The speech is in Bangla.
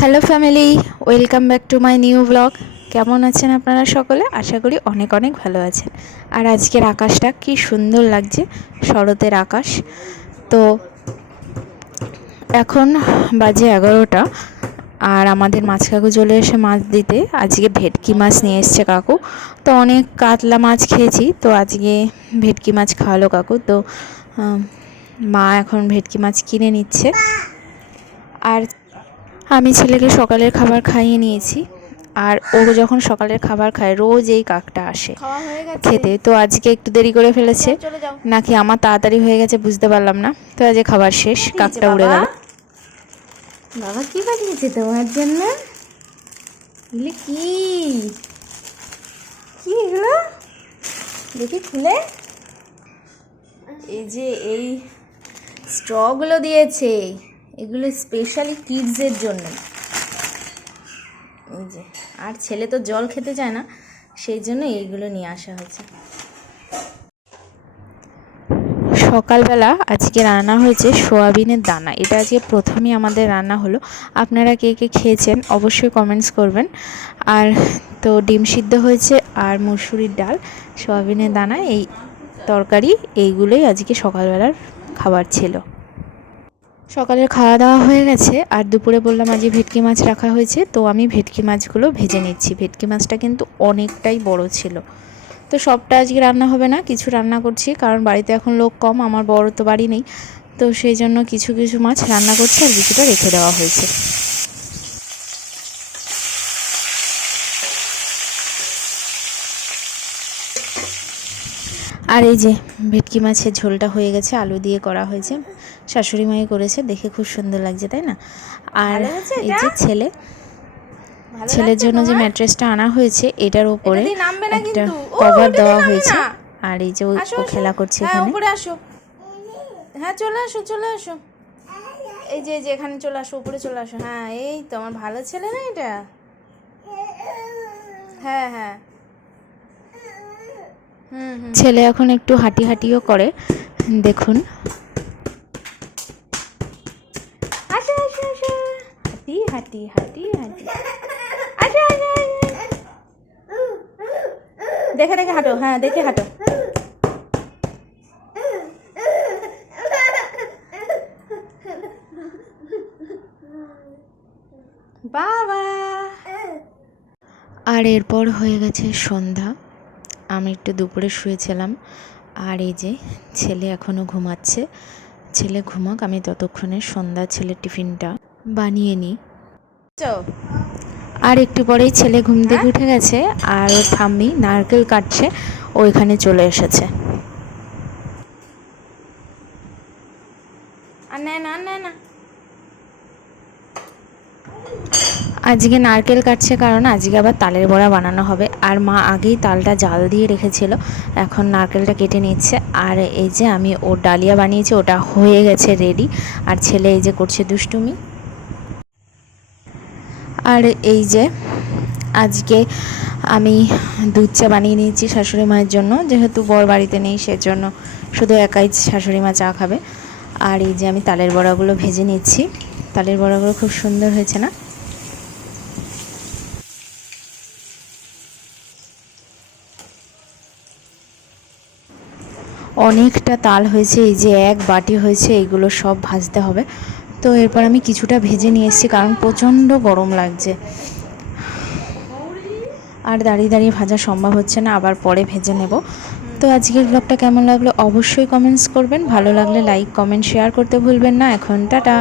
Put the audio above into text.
Hello family welcome back to my new blog কেমন আছেন আপনারা সকলে? আশা করি অনেক অনেক ভালো আছেন। আর আজকের আকাশটা কি সুন্দর লাগছে, শরতের আকাশ। তো এখন বাজে এগারোটা, আর আমাদের মাছ কাকু চলে এসে মাছ দিতে। আজকে ভেটকি মাছ নিয়ে এসছে কাকু। তো অনেক কাতলা মাছ খেয়েছি, তো আজকে ভেটকি মাছ খাওয়ালো কাকু। তো মা এখন ভেটকি মাছ কিনে নিচ্ছে। আর আমি ছেলেকে সকালের খাবার খাইয়ে নিয়েছি। আর ও যখন সকালের খাবার খায় রোজ এই কাকটা আসে। খেতে। তো আজকে একটু দেরি করে ফেলেছে। নাকি আমার তাড়াতাড়ি হয়ে গেছে বুঝতে পারলাম না। তো আজকে খাবার শেষ। কাকটা উড়ে গেল। বাবা কি পাঠিয়েছে তোমার জন্য? এগুলো কি? কি এগুলো? দেখি খুলে। এই যে এই স্ট্রগুলো দিয়েছে। এগুলো স্পেশালি কিডসের জন্য। এই যে, আর ছেলে তো জল খেতে চায় না, সেই জন্য এইগুলো নিয়ে আসা হয়েছে। সকালবেলা আজকে রান্না হয়েছে সোয়াবিনের দানা। এটা আজকে প্রথমেই আমাদের রান্না হলো। আপনারা কে কে খেয়েছেন অবশ্যই কমেন্টস করবেন। আর তো ডিম সিদ্ধ হয়েছে আর মুসুরির ডাল, সোয়াবিনের দানা, এই তরকারি, এইগুলোই আজকে সকালবেলার খাবার ছিল। সকালের খাওয়া দাওয়া হয়ে গেছে আর দুপুরে বললাম আজকে ভেটকি মাছ রাখা হয়েছে, তো আমি ভেটকি মাছগুলো ভেজে নিচ্ছি। ভেটকি মাছটা কিন্তু অনেকটাই বড় ছিল। তো সবটা আজকে রান্না হবে না, কিছু রান্না করছি, কারণ বাড়িতে এখন লোক কম, আমার বড় তো বাড়ি নেই। তো সেই জন্য কিছু কিছু মাছ রান্না করছি আর কিছুটা রেখে দেওয়া হয়েছে। আর এই যে ভেটকি মাছের ঝোলটা হয়ে গেছে, আলু দিয়ে করা হয়েছে। শাশুড়ি মাই করেছে দেখে খুব সুন্দর লাগছে তাই না? আর এই যে ছেলে ছেলের জন্য যে ম্যাট্রেসটা আনা হয়েছে এটার উপরে একটা কভার দেওয়া হয়েছে। আর এই যে ও- খেলা করছে হ্যাঁ এখানে। উপরে আসো। হ্যাঁ চলে আসো চলে আসো। এই যে যে এখানে চলে আসো উপরে চলে আসো। হ্যাঁ এই তো আমার ভালো ছেলে না এটা? হ্যাঁ হ্যাঁ। হুম হুম। ছেলে এখন একটু হাঁটি হাঁটিও করে দেখুন। হাঁটি হাঁটি হাঁটি। দেখে দেখে হাঁটো হ্যাঁ দেখে হাঁটো। বাবা। আর এরপর হয়ে গেছে সন্ধ্যা। আমি একটু দুপুরে শুয়েছিলাম। আর এই যে ছেলে এখনও ঘুমাচ্ছে। ছেলে ঘুমাক, আমি ততক্ষণে সন্ধ্যা ছেলের টিফিনটা বানিয়ে নিই। আর একটু পরেই ছেলে ঘুম থেকে উঠে গেছে আর ওর ঠাম্মি নারকেল কাটছে ও এখানে চলে এসেছে। আজকে নারকেল কাটছে কারণ আজকে আবার তালের বড়া বানানো হবে। আর মা আগেই তালটা জাল দিয়ে রেখেছিল এখন নারকেলটা কেটে নিচ্ছে। আর এই যে আমি ওর ডালিয়া বানিয়েছি ওটা হয়ে গেছে রেডি আর ছেলে এই যে করছে দুষ্টুমি। আর এই যে আজকে আমি দুধ চা বানিয়ে নিয়েছি শাশুড়ি মায়ের জন্য। যেহেতু বর বাড়িতে নেই, সেজন্য শুধু একাই শাশুড়ি মা চা খাবে। আর এই যে আমি তালের বড়াগুলো ভেজে নিচ্ছি। তালের বড়াগুলো খুব সুন্দর হয়েছে না? অনেকটা তাল হয়েছে, এই যে এক বাটি হয়েছে এইগুলো সব ভাজতে হবে। তো এরপর আমি কিছুটা ভেজে নিয়ে এসেছি, কারণ প্রচণ্ড গরম লাগছে। আর দাঁড়িয়ে দাঁড়িয়ে ভাজা সম্ভব হচ্ছে না, আবার পরে ভেজে নেব। তো আজকের ব্লগটা কেমন লাগল অবশ্যই কমেন্টস করবেন, ভালো লাগলে লাইক কমেন্ট শেয়ার করতে ভুলবেন না। এখন টাটা!